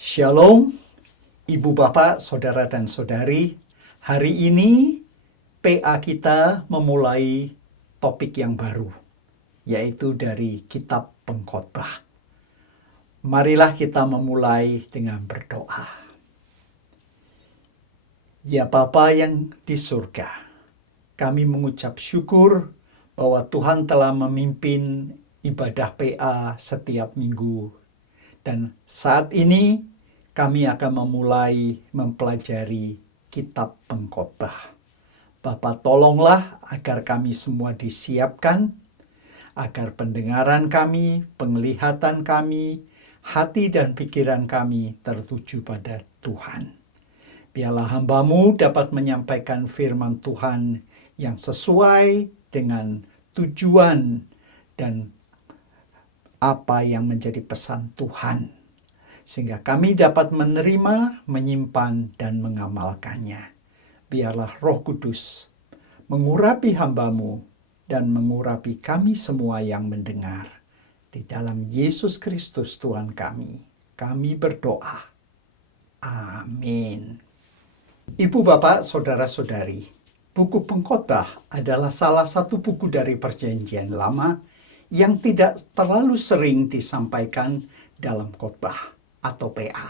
Shalom, Ibu Bapak, Saudara dan Saudari. Hari ini PA kita memulai topik yang baru, yaitu dari Kitab Pengkhotbah. Marilah kita memulai dengan berdoa. Ya Bapa yang di surga, kami mengucap syukur bahwa Tuhan telah memimpin ibadah PA setiap minggu. Dan saat ini kami akan memulai mempelajari Kitab Pengkhotbah. Bapa, tolonglah agar kami semua disiapkan, agar pendengaran kami, penglihatan kami, hati dan pikiran kami tertuju pada Tuhan. Biarlah hamba-Mu dapat menyampaikan firman Tuhan yang sesuai dengan tujuan dan apa yang menjadi pesan Tuhan, sehingga kami dapat menerima, menyimpan, dan mengamalkannya. Biarlah Roh Kudus mengurapi hamba-Mu dan mengurapi kami semua yang mendengar. Di dalam Yesus Kristus Tuhan kami berdoa. Amin. Ibu, Bapak, Saudara-saudari, buku Pengkhotbah adalah salah satu buku dari Perjanjian Lama yang tidak terlalu sering disampaikan dalam khotbah atau PA.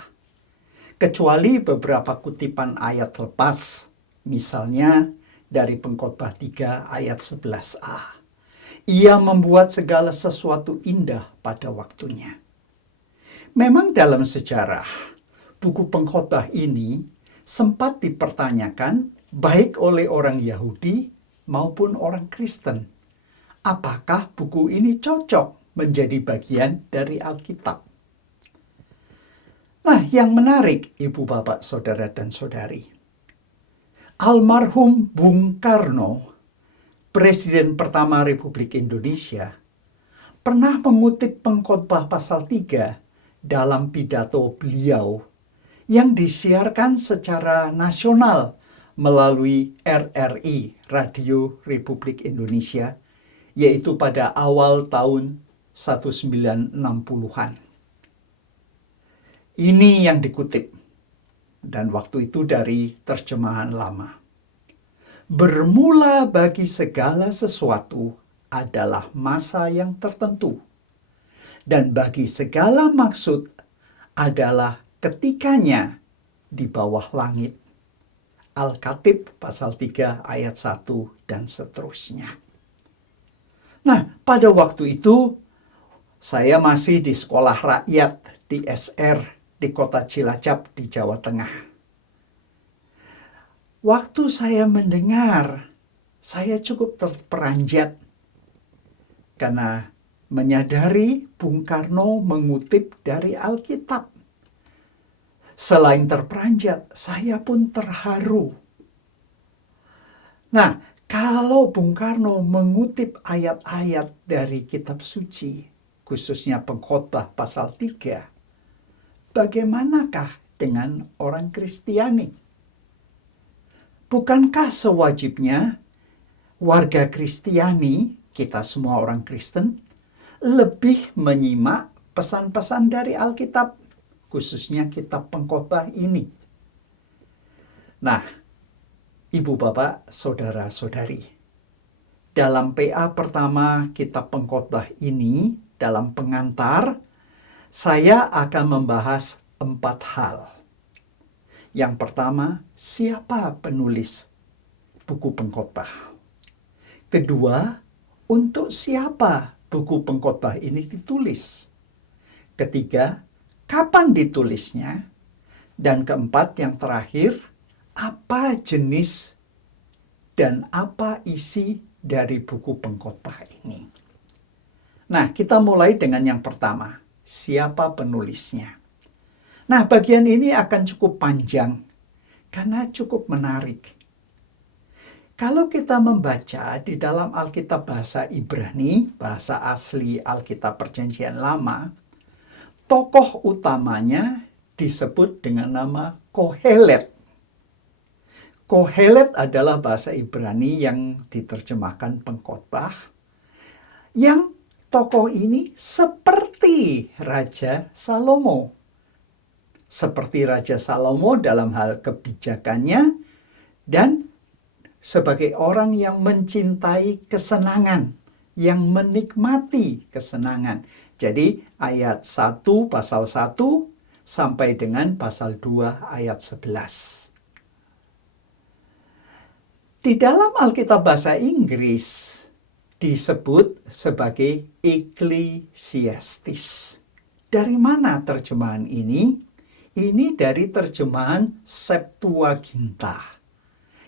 Kecuali beberapa kutipan ayat lepas, misalnya dari Pengkhotbah 3 ayat 11a. Ia membuat segala sesuatu indah pada waktunya. Memang dalam sejarah, buku Pengkhotbah ini sempat dipertanyakan baik oleh orang Yahudi maupun orang Kristen. Apakah buku ini cocok menjadi bagian dari Alkitab? Nah, yang menarik, Ibu, Bapak, Saudara, dan Saudari. Almarhum Bung Karno, Presiden pertama Republik Indonesia, pernah mengutip Pengkhotbah pasal 3 dalam pidato beliau yang disiarkan secara nasional melalui RRI, Radio Republik Indonesia, yaitu pada awal tahun 1960-an. Ini yang dikutip, dan waktu itu dari terjemahan lama. Bermula bagi segala sesuatu adalah masa yang tertentu, dan bagi segala maksud adalah ketikanya di bawah langit. Al-Khatib pasal 3 ayat 1 dan seterusnya. Nah, pada waktu itu saya masih di sekolah rakyat di SR di kota Cilacap di Jawa Tengah. Waktu saya mendengar, saya cukup terperanjat karena menyadari Bung Karno mengutip dari Alkitab. Selain terperanjat, saya pun terharu. Nah, kalau Bung Karno mengutip ayat-ayat dari kitab suci, khususnya Pengkhotbah pasal 3, bagaimanakah dengan orang Kristiani? Bukankah sewajibnya warga Kristiani, kita semua orang Kristen, lebih menyimak pesan-pesan dari Alkitab, khususnya kitab Pengkhotbah ini? Nah, Ibu, Bapak, Saudara-saudari, dalam PA pertama Kitab Pengkhotbah ini, dalam pengantar, saya akan membahas 4 hal. Yang pertama, siapa penulis buku Pengkhotbah? Kedua, untuk siapa buku Pengkhotbah ini ditulis? Ketiga, kapan ditulisnya? Dan keempat, yang terakhir, apa jenis dan apa isi dari buku Pengkhotbah ini? Nah, kita mulai dengan yang pertama, siapa penulisnya? Nah, bagian ini akan cukup panjang karena cukup menarik. Kalau kita membaca di dalam Alkitab bahasa Ibrani, bahasa asli Alkitab Perjanjian Lama, tokoh utamanya disebut dengan nama Kohelet. Kohelet adalah bahasa Ibrani yang diterjemahkan Pengkhotbah, yang tokoh ini seperti Raja Salomo. seperti Raja Salomo dalam hal kebijakannya, dan sebagai orang yang mencintai kesenangan, yang menikmati kesenangan. Jadi ayat 1 pasal 1 sampai dengan pasal 2 ayat 11. Di dalam Alkitab bahasa Inggris disebut sebagai Ecclesiastes. Dari mana terjemahan ini? Ini dari terjemahan Septuaginta,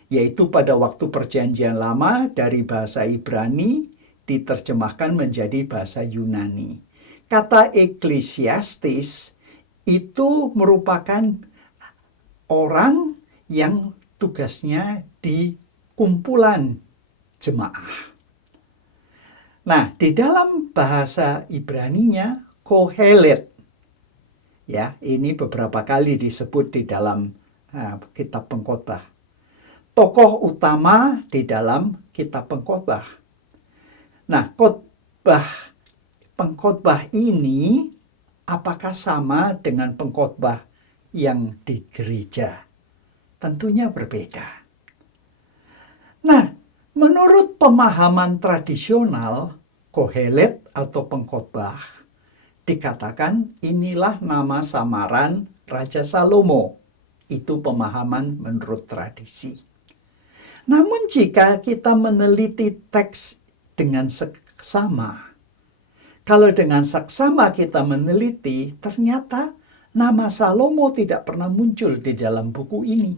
yaitu pada waktu Perjanjian Lama dari bahasa Ibrani diterjemahkan menjadi bahasa Yunani. Kata Ecclesiastes itu merupakan orang yang tugasnya di kumpulan jemaah. Nah, di dalam bahasa Ibraninya Kohelet, ya, ini beberapa kali disebut di dalam kitab Pengkhotbah. Tokoh utama di dalam kitab Pengkhotbah. Nah, pengkhotbah ini apakah sama dengan pengkhotbah yang di gereja? Tentunya berbeda. Nah, menurut pemahaman tradisional, Kohelet atau pengkhotbah dikatakan inilah nama samaran Raja Salomo. Itu pemahaman menurut tradisi. Namun jika kita meneliti teks dengan seksama, kalau dengan seksama kita meneliti, ternyata nama Salomo tidak pernah muncul di dalam buku ini.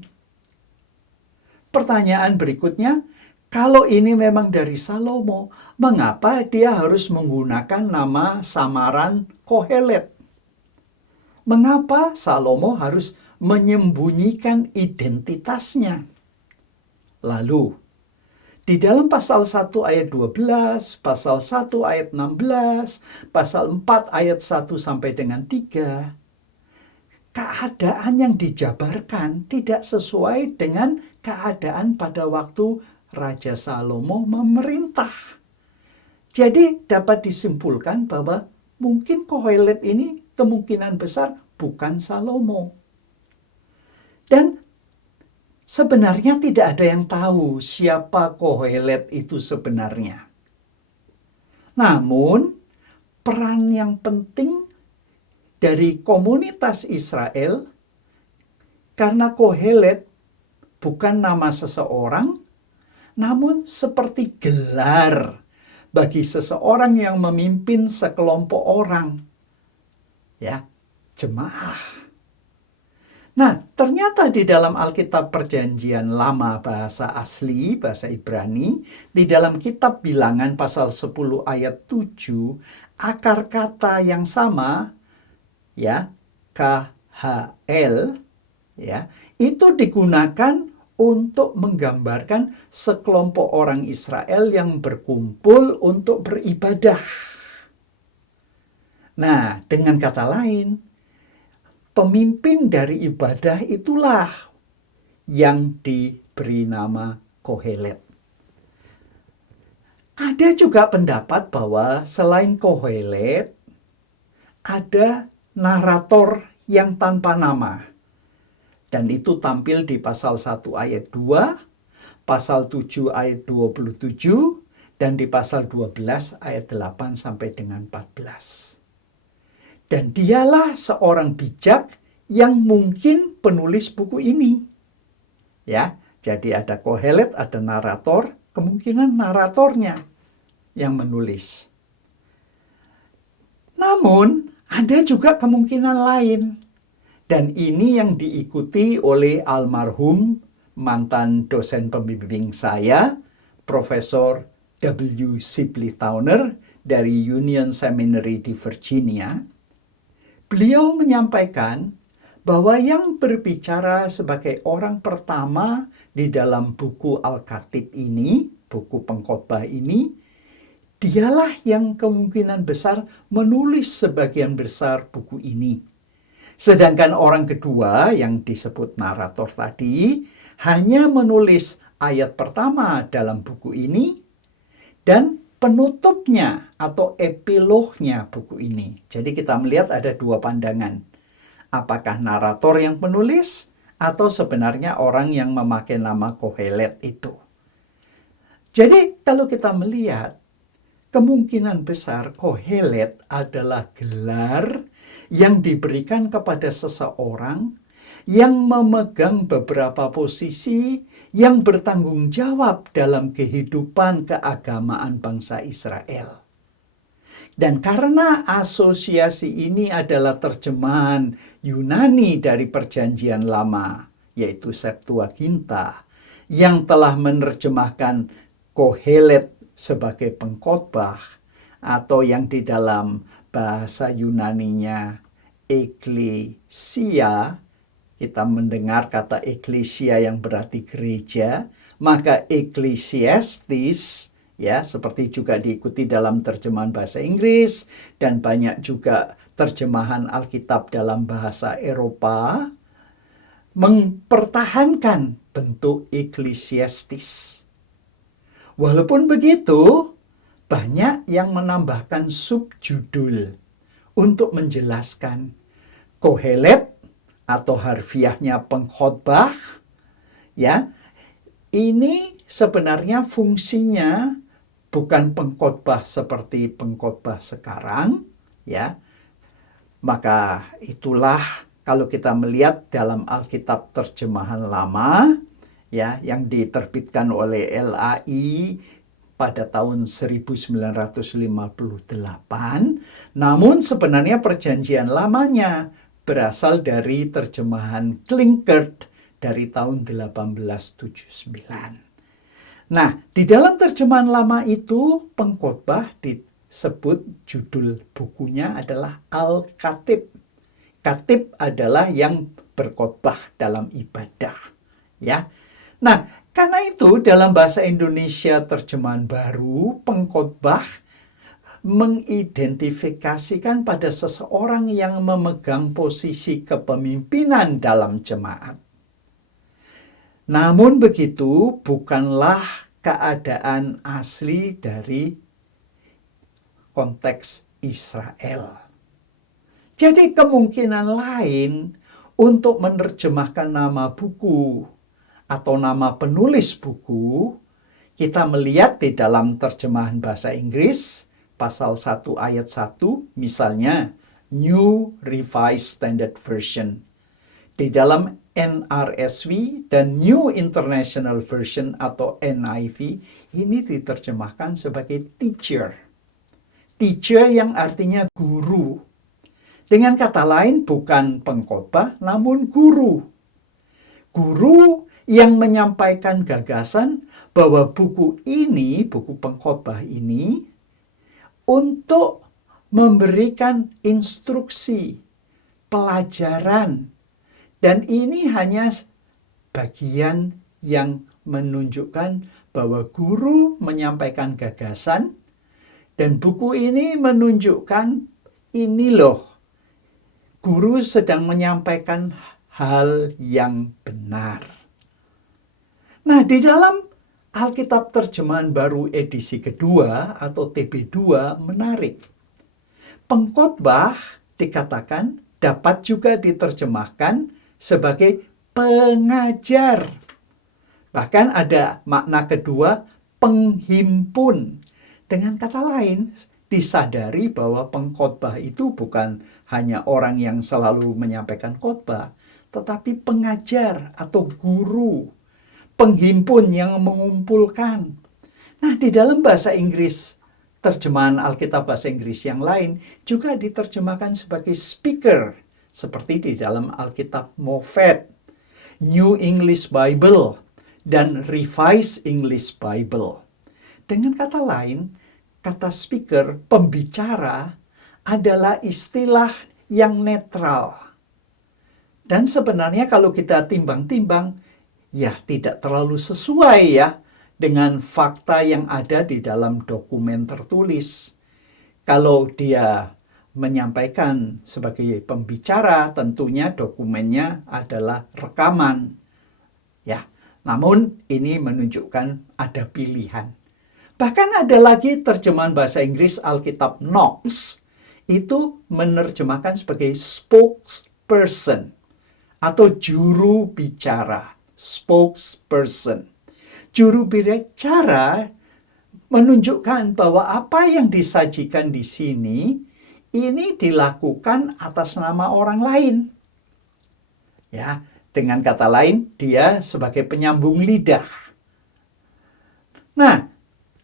Pertanyaan berikutnya, kalau ini memang dari Salomo, mengapa dia harus menggunakan nama samaran Kohelet? Mengapa Salomo harus menyembunyikan identitasnya? Lalu, di dalam pasal 1 ayat 12, pasal 1 ayat 16, pasal 4 ayat 1 sampai dengan 3, keadaan yang dijabarkan tidak sesuai dengan keadaan pada waktu Raja Salomo memerintah. Jadi dapat disimpulkan bahwa mungkin Kohelet ini kemungkinan besar bukan Salomo. Dan sebenarnya tidak ada yang tahu siapa Kohelet itu sebenarnya. Namun, peran yang penting dari komunitas Israel, karena Kohelet bukan nama seseorang, namun seperti gelar bagi seseorang yang memimpin sekelompok orang, ya, jemaah. Nah, ternyata di dalam Alkitab Perjanjian Lama bahasa asli, bahasa Ibrani, di dalam kitab Bilangan pasal 10 ayat 7, akar kata yang sama, ya, KHL, ya, itu digunakan untuk menggambarkan sekelompok orang Israel yang berkumpul untuk beribadah. Nah, dengan kata lain, pemimpin dari ibadah itulah yang diberi nama Kohelet. Ada juga pendapat bahwa selain Kohelet, ada narator yang tanpa nama. Dan itu tampil di pasal 1 ayat 2, pasal 7 ayat 27, dan di pasal 12 ayat 8 sampai dengan 14. Dan dialah seorang bijak yang mungkin penulis buku ini. Ya, jadi ada Kohelet, ada narator, kemungkinan naratornya yang menulis. Namun, ada juga kemungkinan lain. Dan ini yang diikuti oleh almarhum mantan dosen pembimbing saya, Profesor W. Sibley Towner dari Union Seminary di Virginia. Beliau menyampaikan bahwa yang berbicara sebagai orang pertama di dalam buku Al-Khatib ini, buku pengkhotbah ini, dialah yang kemungkinan besar menulis sebagian besar buku ini. Sedangkan orang kedua yang disebut narator tadi hanya menulis ayat pertama dalam buku ini dan penutupnya atau epilognya buku ini. Jadi kita melihat ada dua pandangan. Apakah narator yang penulis atau sebenarnya orang yang memakai nama Kohelet itu? Jadi kalau kita melihat, kemungkinan besar Kohelet adalah gelar yang diberikan kepada seseorang yang memegang beberapa posisi yang bertanggung jawab dalam kehidupan keagamaan bangsa Israel. Dan karena asosiasi ini adalah terjemahan Yunani dari Perjanjian Lama, yaitu Septuaginta, yang telah menerjemahkan Kohelet sebagai pengkhotbah, atau yang di dalam bahasa Yunaninya eklesia. Kita mendengar kata eklesia yang berarti gereja, maka eklesiastis, ya, seperti juga diikuti dalam terjemahan bahasa Inggris dan banyak juga terjemahan Alkitab dalam bahasa Eropa mempertahankan bentuk eklesiastis. Walaupun begitu, banyak yang menambahkan subjudul untuk menjelaskan Kohelet atau harfiahnya pengkhotbah, ya. Ini sebenarnya fungsinya bukan pengkhotbah seperti pengkhotbah sekarang, ya. Maka itulah kalau kita melihat dalam Alkitab terjemahan lama, ya, yang diterbitkan oleh LAI pada tahun 1958, namun sebenarnya perjanjian lamanya berasal dari terjemahan Klinkert dari tahun 1879. Nah, di dalam terjemahan lama itu pengkhotbah disebut judul bukunya adalah Al-Khatib. Khatib adalah yang berkhotbah dalam ibadah, ya. Nah, karena itu dalam bahasa Indonesia terjemahan baru, pengkhotbah mengidentifikasikan pada seseorang yang memegang posisi kepemimpinan dalam jemaat. Namun begitu, bukanlah keadaan asli dari konteks Israel. Jadi kemungkinan lain untuk menerjemahkan nama buku atau nama penulis buku, kita melihat di dalam terjemahan bahasa Inggris, pasal 1 ayat 1, misalnya New Revised Standard Version. Di dalam NRSV dan New International Version atau NIV, ini diterjemahkan sebagai teacher. Teacher yang artinya guru. Dengan kata lain, bukan pengkhotbah, namun guru. Guru yang menyampaikan gagasan bahwa buku ini, buku pengkhotbah ini, untuk memberikan instruksi, pelajaran, dan ini hanya bagian yang menunjukkan bahwa guru menyampaikan gagasan, dan buku ini menunjukkan ini loh, guru sedang menyampaikan hal yang benar. Nah, di dalam Alkitab Terjemahan Baru edisi kedua atau TB2 menarik. Pengkhotbah dikatakan dapat juga diterjemahkan sebagai pengajar. Bahkan ada makna kedua, penghimpun. Dengan kata lain, disadari bahwa pengkhotbah itu bukan hanya orang yang selalu menyampaikan khotbah, tetapi pengajar atau guru, penghimpun yang mengumpulkan. Nah, di dalam bahasa Inggris, terjemahan Alkitab bahasa Inggris yang lain juga diterjemahkan sebagai speaker, seperti di dalam Alkitab Moffat, New English Bible, dan Revised English Bible. Dengan kata lain, kata speaker, pembicara, adalah istilah yang netral. Dan sebenarnya kalau kita timbang-timbang, ya tidak terlalu sesuai ya dengan fakta yang ada di dalam dokumen tertulis. Kalau dia menyampaikan sebagai pembicara, tentunya dokumennya adalah rekaman. Ya, namun ini menunjukkan ada pilihan. Bahkan ada lagi terjemahan bahasa Inggris Alkitab Knox, itu menerjemahkan sebagai spokesperson atau juru bicara, spokesperson. Juru bicara menunjukkan bahwa apa yang disajikan di sini ini dilakukan atas nama orang lain. Ya, dengan kata lain, dia sebagai penyambung lidah. Nah,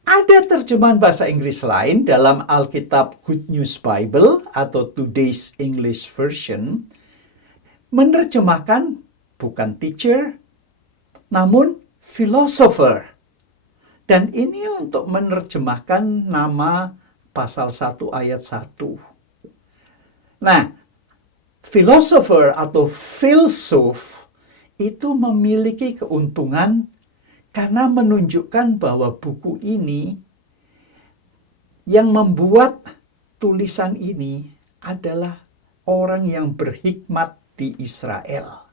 ada terjemahan bahasa Inggris lain dalam Alkitab Good News Bible atau Today's English Version menerjemahkan bukan teacher, namun philosopher. Dan ini untuk menerjemahkan nama pasal 1 ayat 1. Nah, philosopher atau filsuf itu memiliki keuntungan karena menunjukkan bahwa buku ini yang membuat tulisan ini adalah orang yang berhikmat di Israel.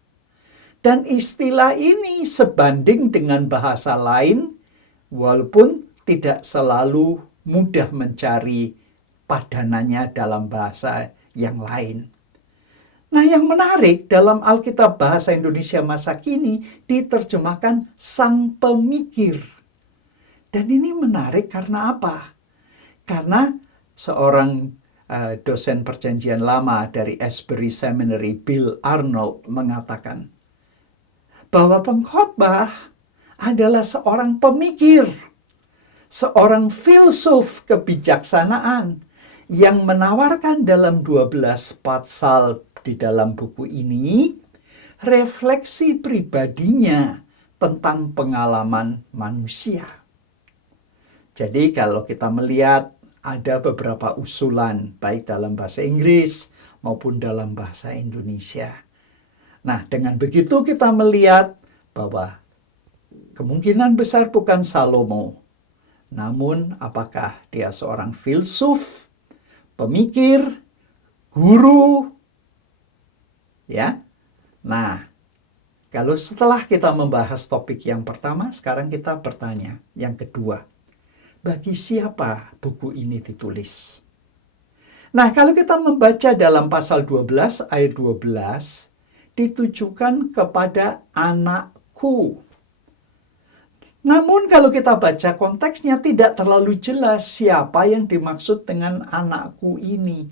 Dan istilah ini sebanding dengan bahasa lain, walaupun tidak selalu mudah mencari padanannya dalam bahasa yang lain. Nah, yang menarik dalam Alkitab Bahasa Indonesia masa kini diterjemahkan sang pemikir. Dan ini menarik karena apa? Karena seorang dosen perjanjian lama dari Asbury Seminary, Bill Arnold, mengatakan bahwa pengkhotbah adalah seorang pemikir, seorang filsuf kebijaksanaan yang menawarkan dalam 12 pasal di dalam buku ini refleksi pribadinya tentang pengalaman manusia. Jadi kalau kita melihat ada beberapa usulan baik dalam bahasa Inggris maupun dalam bahasa Indonesia. Nah, dengan begitu kita melihat bahwa kemungkinan besar bukan Salomo. Namun apakah dia seorang filsuf, pemikir, guru? Ya. Nah, kalau setelah kita membahas topik yang pertama, sekarang kita bertanya yang kedua. Bagi siapa buku ini ditulis? Nah, kalau kita membaca dalam pasal 12 ayat 12, ditujukan kepada anakku. Namun kalau kita baca konteksnya tidak terlalu jelas siapa yang dimaksud dengan anakku ini.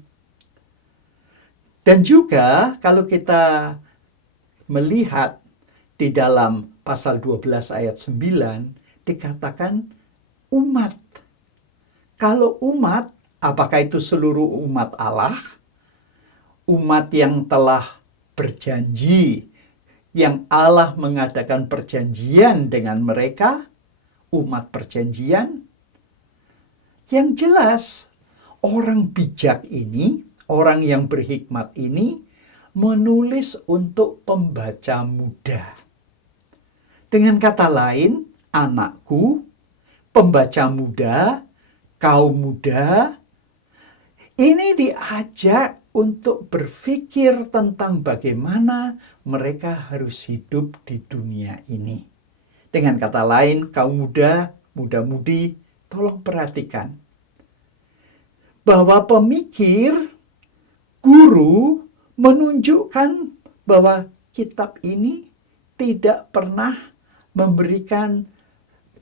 Dan juga kalau kita melihat di dalam pasal 12 ayat 9 dikatakan umat. Kalau umat, apakah itu seluruh umat Allah? Umat yang telah berjanji, yang Allah mengadakan perjanjian dengan mereka, umat perjanjian. Yang jelas, orang bijak ini, orang yang berhikmat ini, menulis untuk pembaca muda. Dengan kata lain, anakku, pembaca muda, kaum muda, ini diajak untuk berpikir tentang bagaimana mereka harus hidup di dunia ini. Dengan kata lain, kaum muda, muda-mudi, tolong perhatikan bahwa pemikir, guru menunjukkan bahwa kitab ini tidak pernah memberikan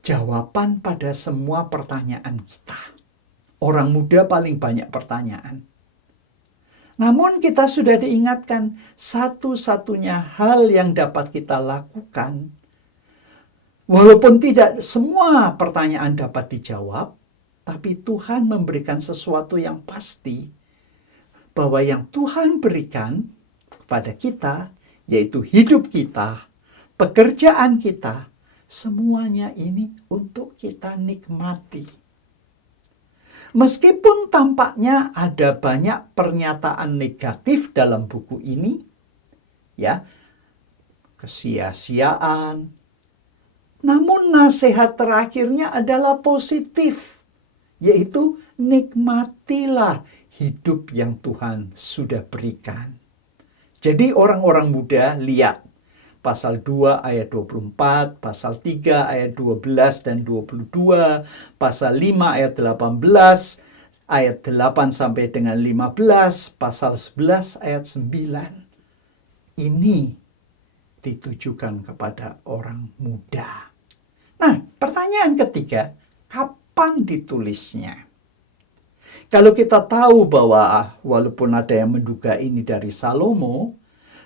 jawaban pada semua pertanyaan kita. Orang muda paling banyak pertanyaan. Namun kita sudah diingatkan satu-satunya hal yang dapat kita lakukan, walaupun tidak semua pertanyaan dapat dijawab, tapi Tuhan memberikan sesuatu yang pasti, bahwa yang Tuhan berikan kepada kita, yaitu hidup kita, pekerjaan kita, semuanya ini untuk kita nikmati. Meskipun tampaknya ada banyak pernyataan negatif dalam buku ini, ya, kesia-siaan, namun nasihat terakhirnya adalah positif, yaitu nikmatilah hidup yang Tuhan sudah berikan. Jadi orang-orang muda, lihat pasal 2 ayat 24, pasal 3 ayat 12 dan 22, pasal 5 ayat 18, ayat 8 sampai dengan 15, pasal 11 ayat 9. ini ditujukan kepada orang muda. Nah, pertanyaan ketiga, kapan ditulisnya? Kalau kita tahu bahwa walaupun ada yang menduga ini dari Salomo,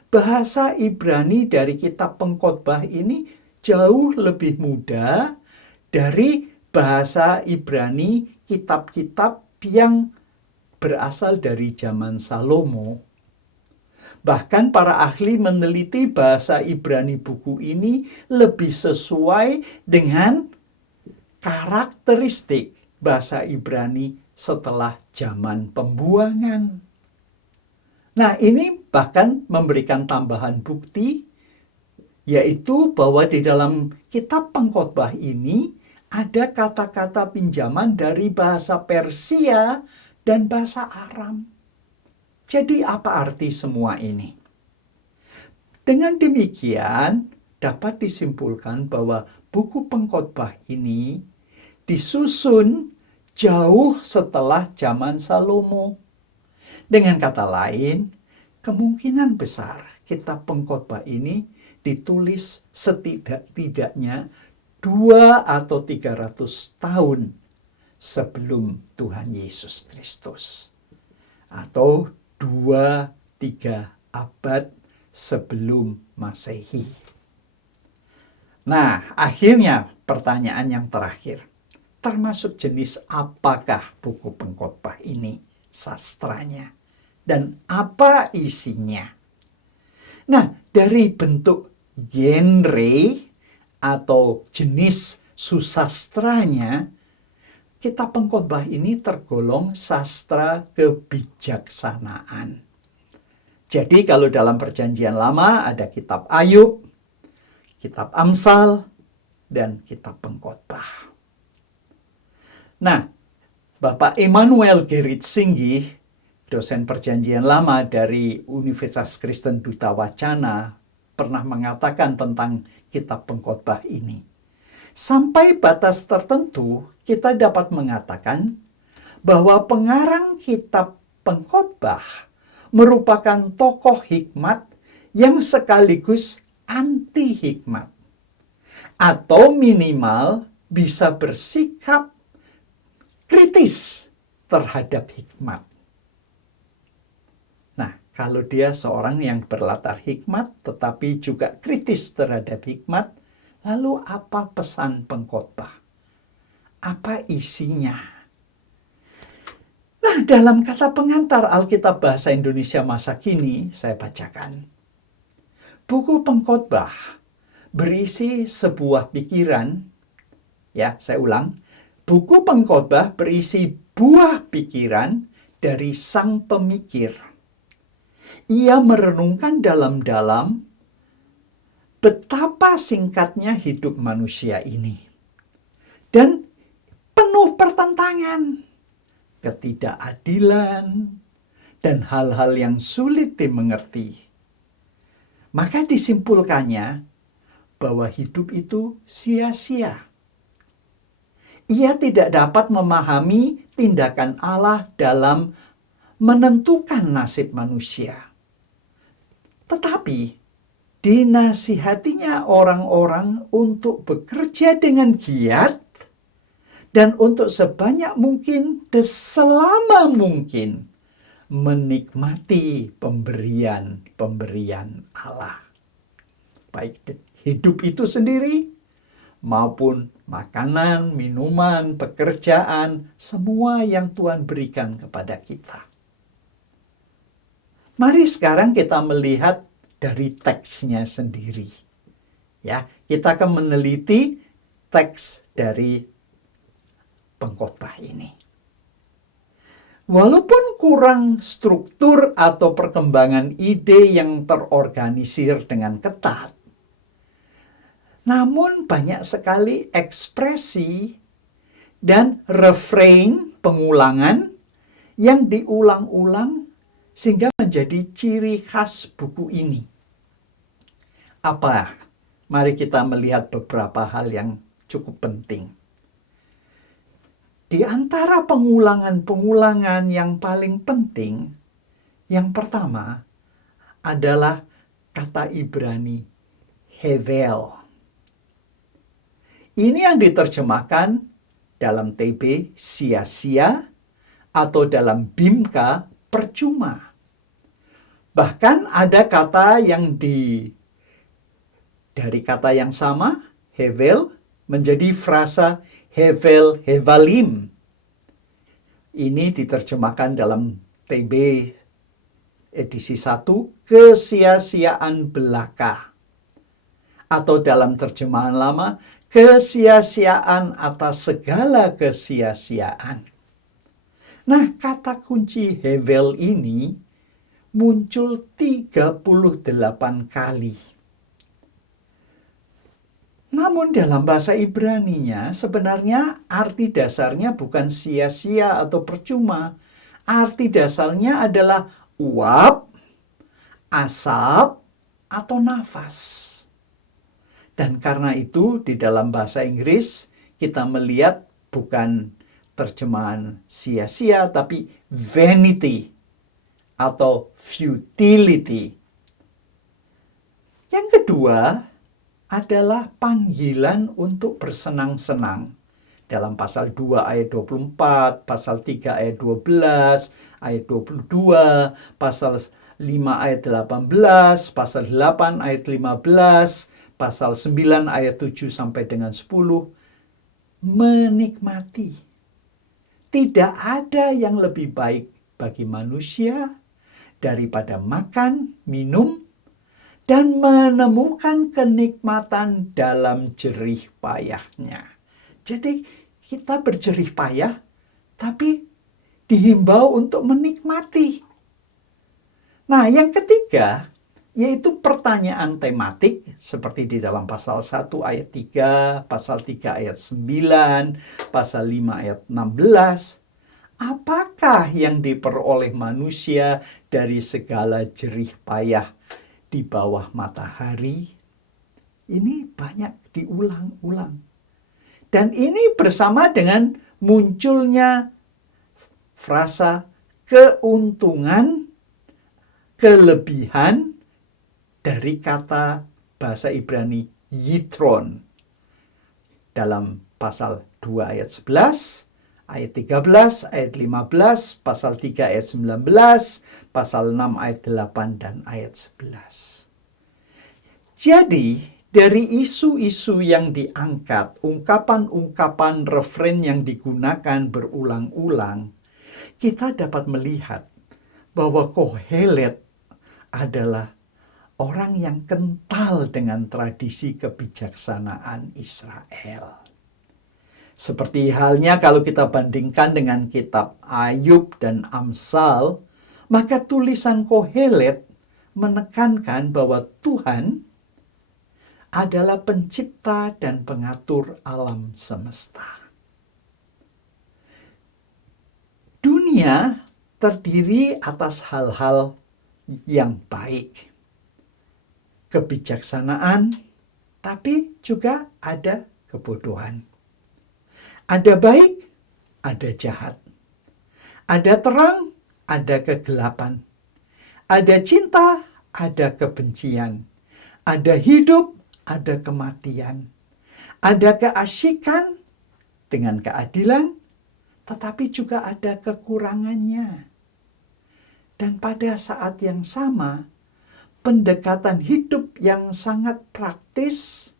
bahasa Ibrani dari kitab Pengkhotbah ini jauh lebih muda dari bahasa Ibrani kitab-kitab yang berasal dari zaman Salomo. Bahkan para ahli meneliti bahasa Ibrani buku ini lebih sesuai dengan karakteristik bahasa Ibrani setelah zaman pembuangan. Nah, ini bahkan memberikan tambahan bukti, yaitu bahwa di dalam kitab Pengkhotbah ini ada kata-kata pinjaman dari bahasa Persia dan bahasa Aram. Jadi apa arti semua ini? Dengan demikian, dapat disimpulkan bahwa buku Pengkhotbah ini disusun jauh setelah zaman Salomo. Dengan kata lain, kemungkinan besar kitab Pengkhotbah ini ditulis setidak-tidaknya 2 atau 300 tahun sebelum Tuhan Yesus Kristus. Atau 2-3 abad sebelum Masehi. Nah, akhirnya pertanyaan yang terakhir. Termasuk jenis apakah buku Pengkhotbah ini sastranya? Dan apa isinya? Nah, dari bentuk genre atau jenis susastranya, kitab Pengkhotbah ini tergolong sastra kebijaksanaan. Jadi kalau dalam Perjanjian Lama ada kitab Ayub, kitab Amsal, dan kitab Pengkhotbah. Nah, Bapak Emmanuel Gerrit Singgih, dosen Perjanjian Lama dari Universitas Kristen Duta Wacana, pernah mengatakan tentang kitab Pengkhotbah ini. Sampai batas tertentu, kita dapat mengatakan bahwa pengarang kitab Pengkhotbah merupakan tokoh hikmat yang sekaligus anti-hikmat. Atau minimal bisa bersikap kritis terhadap hikmat. Nah, kalau dia seorang yang berlatar hikmat tetapi juga kritis terhadap hikmat, lalu apa pesan Pengkhotbah? Apa isinya? Nah, dalam kata pengantar Alkitab Bahasa Indonesia masa kini, saya bacakan. Buku Pengkhotbah berisi sebuah pikiran, ya saya ulang, buku Pengkhotbah berisi buah pikiran dari sang pemikir. Ia merenungkan dalam-dalam betapa singkatnya hidup manusia ini. Dan penuh pertentangan, ketidakadilan, dan hal-hal yang sulit dimengerti. Maka disimpulkannya bahwa hidup itu sia-sia. Ia tidak dapat memahami tindakan Allah dalam menentukan nasib manusia. Tetapi dinasihatinya orang-orang untuk bekerja dengan giat dan untuk sebanyak mungkin dan selama mungkin menikmati pemberian-pemberian Allah. Baik hidup itu sendiri maupun makanan, minuman, pekerjaan, semua yang Tuhan berikan kepada kita. Mari sekarang kita melihat dari teksnya sendiri. Ya, kita akan meneliti teks dari Pengkhotbah ini. Walaupun kurang struktur atau perkembangan ide yang terorganisir dengan ketat, namun banyak sekali ekspresi dan refrain pengulangan yang diulang-ulang sehingga menjadi ciri khas buku ini. Apa? Mari kita melihat beberapa hal yang cukup penting. Di antara pengulangan-pengulangan yang paling penting, yang pertama adalah kata Ibrani hevel. Ini yang diterjemahkan dalam TB sia-sia atau dalam Bimka percuma. Bahkan ada kata yang dari kata yang sama, hevel, menjadi frasa hevel hevalim. Ini diterjemahkan dalam TB edisi 1, kesia-siaan belaka. Atau dalam terjemahan lama, kesia-siaan atas segala kesia-siaan. Nah, kata kunci hevel ini muncul 38 kali. Namun dalam bahasa Ibraninya sebenarnya arti dasarnya bukan sia-sia atau percuma. Arti dasarnya adalah uap, asap, atau nafas. Dan karena itu di dalam bahasa Inggris kita melihat bukan terjemahan sia-sia tapi vanity atau futility. Yang kedua adalah panggilan untuk bersenang-senang. Dalam pasal 2 ayat 24, pasal 3 ayat 12, ayat 22, pasal 5 ayat 18, pasal 8 ayat 15, pasal 9 ayat 7 sampai dengan 10. Menikmati. Tidak ada yang lebih baik bagi manusia daripada makan, minum, dan menemukan kenikmatan dalam jerih payahnya. Jadi kita berjerih payah, tapi dihimbau untuk menikmati. Nah, yang ketiga, yaitu pertanyaan tematik, seperti di dalam pasal 1 ayat 3, pasal 3 ayat 9, pasal 5 ayat 16. Apakah yang diperoleh manusia dari segala jerih payah di bawah matahari? Ini banyak diulang-ulang. Dan ini bersama dengan munculnya frasa keuntungan, kelebihan dari kata bahasa Ibrani yitron. Dalam pasal 2 ayat 11, ayat 13, ayat 15, pasal 3 ayat 19, pasal 6 ayat 8, dan ayat 11. Jadi, dari isu-isu yang diangkat, ungkapan-ungkapan referen yang digunakan berulang-ulang, kita dapat melihat bahwa Kohelet adalah orang yang kental dengan tradisi kebijaksanaan Israel. Seperti halnya kalau kita bandingkan dengan kitab Ayub dan Amsal, maka tulisan Kohelet menekankan bahwa Tuhan adalah pencipta dan pengatur alam semesta. Dunia terdiri atas hal-hal yang baik, kebijaksanaan, tapi juga ada kebodohan. Ada baik, ada jahat. Ada terang, ada kegelapan. Ada cinta, ada kebencian. Ada hidup, ada kematian. Ada keasyikan dengan keadilan, tetapi juga ada kekurangannya. Dan pada saat yang sama, pendekatan hidup yang sangat praktis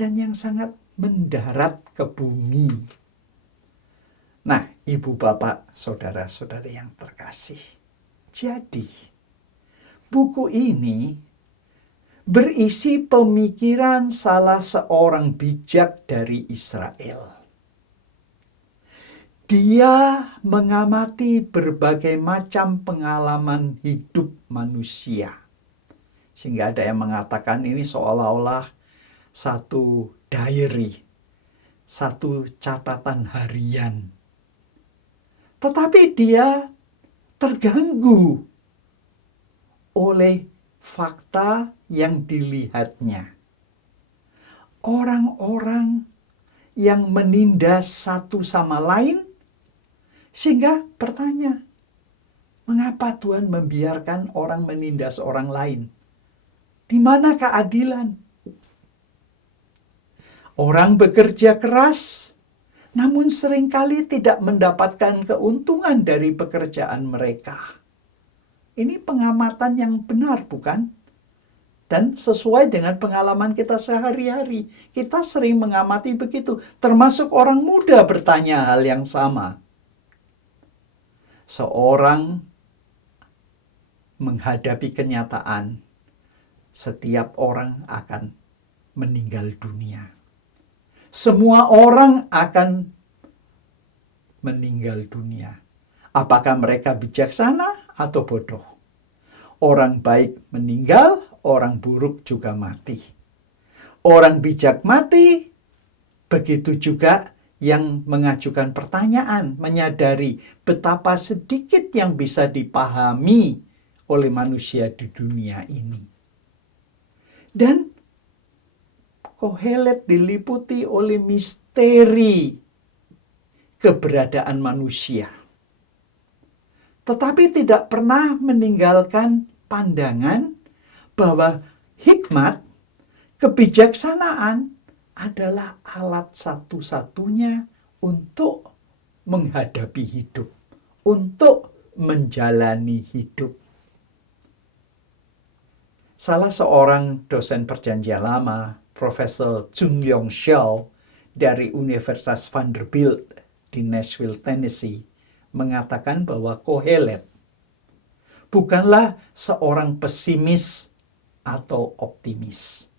dan yang sangat mendarat ke bumi. Nah, ibu bapak, saudara-saudari yang terkasih. Jadi, buku ini berisi pemikiran salah seorang bijak dari Israel. Dia mengamati berbagai macam pengalaman hidup manusia. Sehingga ada yang mengatakan ini seolah-olah satu diary, satu catatan harian. Tetapi dia terganggu oleh fakta yang dilihatnya. Orang-orang yang menindas satu sama lain, sehingga bertanya, mengapa Tuhan membiarkan orang menindas orang lain? Di mana keadilan? Orang bekerja keras, namun seringkali tidak mendapatkan keuntungan dari pekerjaan mereka. Ini pengamatan yang benar, bukan? Dan sesuai dengan pengalaman kita sehari-hari. Kita sering mengamati begitu. Termasuk orang muda bertanya hal yang sama. Seorang menghadapi kenyataan, setiap orang akan meninggal dunia. Semua orang akan meninggal dunia. Apakah mereka bijaksana atau bodoh? Orang baik meninggal, orang buruk juga mati. Orang bijak mati, begitu juga yang mengajukan pertanyaan, menyadari betapa sedikit yang bisa dipahami oleh manusia di dunia ini. Dan Kohelet diliputi oleh misteri keberadaan manusia. Tetapi tidak pernah meninggalkan pandangan bahwa hikmat, kebijaksanaan adalah alat satu-satunya untuk menghadapi hidup, untuk menjalani hidup. Salah seorang dosen perjanjian lama, Profesor Chung Yong Shao dari Universitas Vanderbilt di Nashville, Tennessee, mengatakan bahwa Kohelet bukanlah seorang pesimis atau optimis.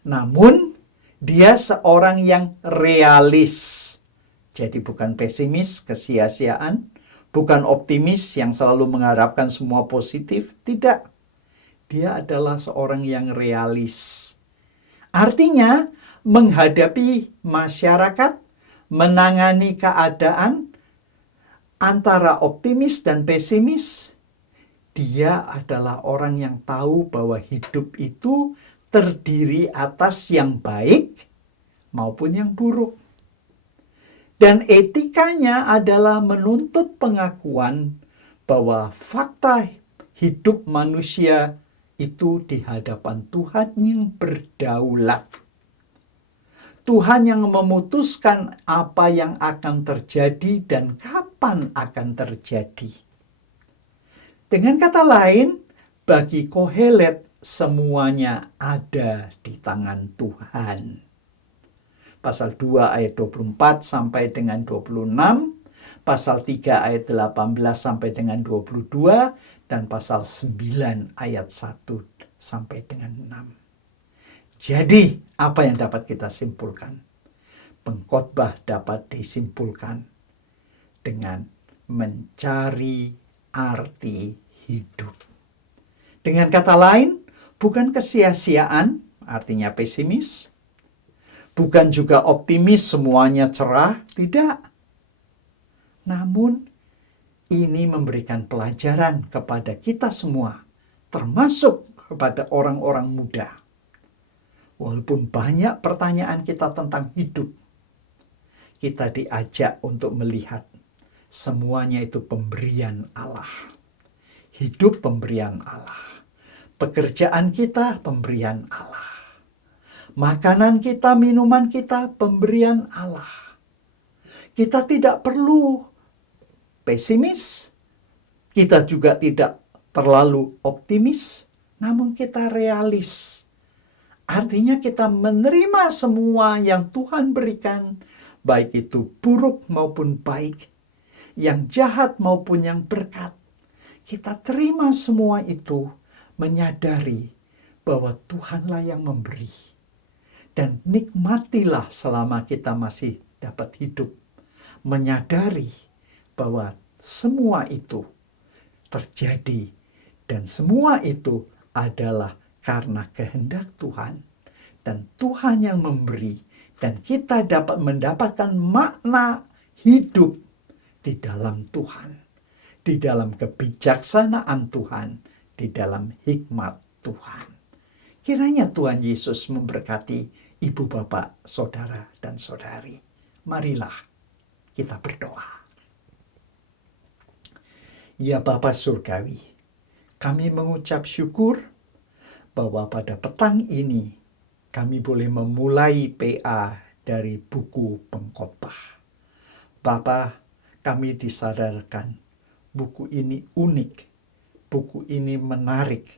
Namun, dia seorang yang realis. Jadi bukan pesimis, kesia-siaan, bukan optimis yang selalu mengharapkan semua positif, tidak. Dia adalah seorang yang realis. Artinya, menghadapi masyarakat, menangani keadaan antara optimis dan pesimis, dia adalah orang yang tahu bahwa hidup itu terdiri atas yang baik maupun yang buruk. Dan etikanya adalah menuntut pengakuan bahwa fakta hidup manusia itu di hadapan Tuhan yang berdaulat. Tuhan yang memutuskan apa yang akan terjadi dan kapan akan terjadi. Dengan kata lain, bagi Kohelet semuanya ada di tangan Tuhan. Pasal 2 ayat 24 sampai dengan 26, pasal 3 ayat 18 sampai dengan 22, dan pasal 9 ayat 1 sampai dengan 6. Jadi, apa yang dapat kita simpulkan? Pengkhotbah dapat disimpulkan dengan mencari arti hidup. Dengan kata lain, bukan kesia-siaan, artinya pesimis. Bukan juga optimis, semuanya cerah, tidak. Namun, ini memberikan pelajaran kepada kita semua, termasuk kepada orang-orang muda. Walaupun banyak pertanyaan kita tentang hidup, kita diajak untuk melihat semuanya itu pemberian Allah. Hidup pemberian Allah. Pekerjaan kita pemberian Allah. Makanan kita, minuman kita pemberian Allah. Kita tidak perlu pesimis, kita juga tidak terlalu optimis, namun kita realis. Artinya kita menerima semua yang Tuhan berikan, baik itu buruk maupun baik, yang jahat maupun yang berkat. Kita terima semua itu, menyadari bahwa Tuhanlah yang memberi. Dan nikmatilah selama kita masih dapat hidup, menyadari bahwa semua itu terjadi dan semua itu adalah karena kehendak Tuhan dan Tuhan yang memberi, dan kita dapat mendapatkan makna hidup di dalam Tuhan, di dalam kebijaksanaan Tuhan, di dalam hikmat Tuhan. Kiranya Tuhan Yesus memberkati ibu, bapak, saudara, dan saudari. Marilah kita berdoa. Ya Bapa Surgawi, kami mengucap syukur bahwa pada petang ini kami boleh memulai PA dari buku Pengkhotbah. Bapa, kami disadarkan buku ini unik, buku ini menarik,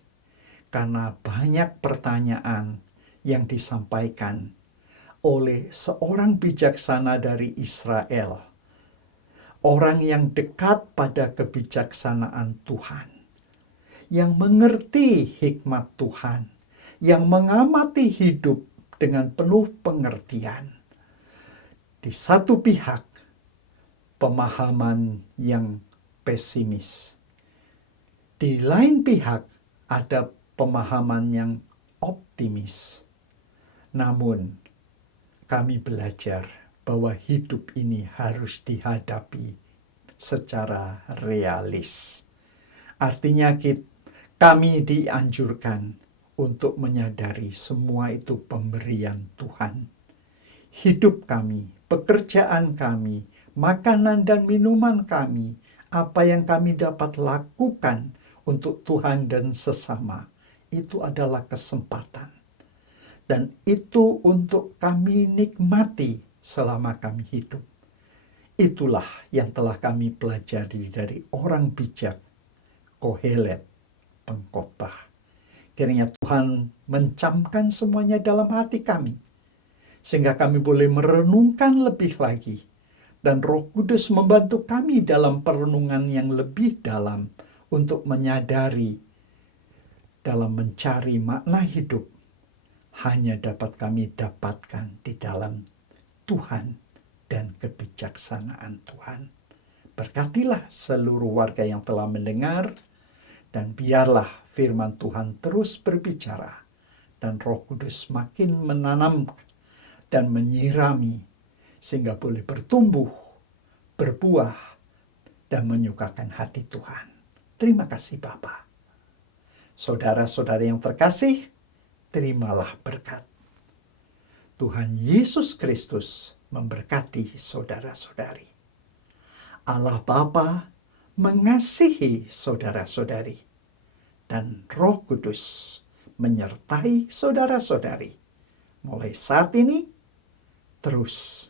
karena banyak pertanyaan yang disampaikan oleh seorang bijaksana dari Israel, orang yang dekat pada kebijaksanaan Tuhan, yang mengerti hikmat Tuhan, yang mengamati hidup dengan penuh pengertian. Di satu pihak, pemahaman yang pesimis. Di lain pihak, ada pemahaman yang optimis. Namun, kami belajar bahwa hidup ini harus dihadapi secara realis. Artinya kami dianjurkan untuk menyadari semua itu pemberian Tuhan. Hidup kami, pekerjaan kami, makanan dan minuman kami, apa yang kami dapat lakukan untuk Tuhan dan sesama, itu adalah kesempatan. Dan itu untuk kami nikmati selama kami hidup. Itulah yang telah kami pelajari dari orang bijak, Kohelet, Pengkhotbah. Kiranya Tuhan mencamkan semuanya dalam hati kami, sehingga kami boleh merenungkan lebih lagi, dan Roh Kudus membantu kami dalam perenungan yang lebih dalam untuk menyadari dalam mencari makna hidup hanya dapat kami dapatkan di dalam Tuhan dan kebijaksanaan Tuhan. Berkatilah seluruh warga yang telah mendengar, dan biarlah firman Tuhan terus berbicara, dan Roh Kudus makin menanam dan menyirami, sehingga boleh bertumbuh, berbuah, dan menyukakan hati Tuhan. Terima kasih Bapa. Saudara-saudara yang terkasih, terimalah berkat. Tuhan Yesus Kristus memberkati saudara-saudari. Allah Bapa mengasihi saudara-saudari, dan Roh Kudus menyertai saudara-saudari mulai saat ini terus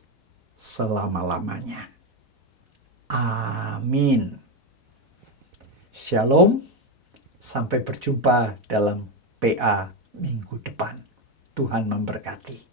selama-lamanya. Amin. Shalom. Sampai berjumpa dalam PA minggu depan. Tuhan memberkati.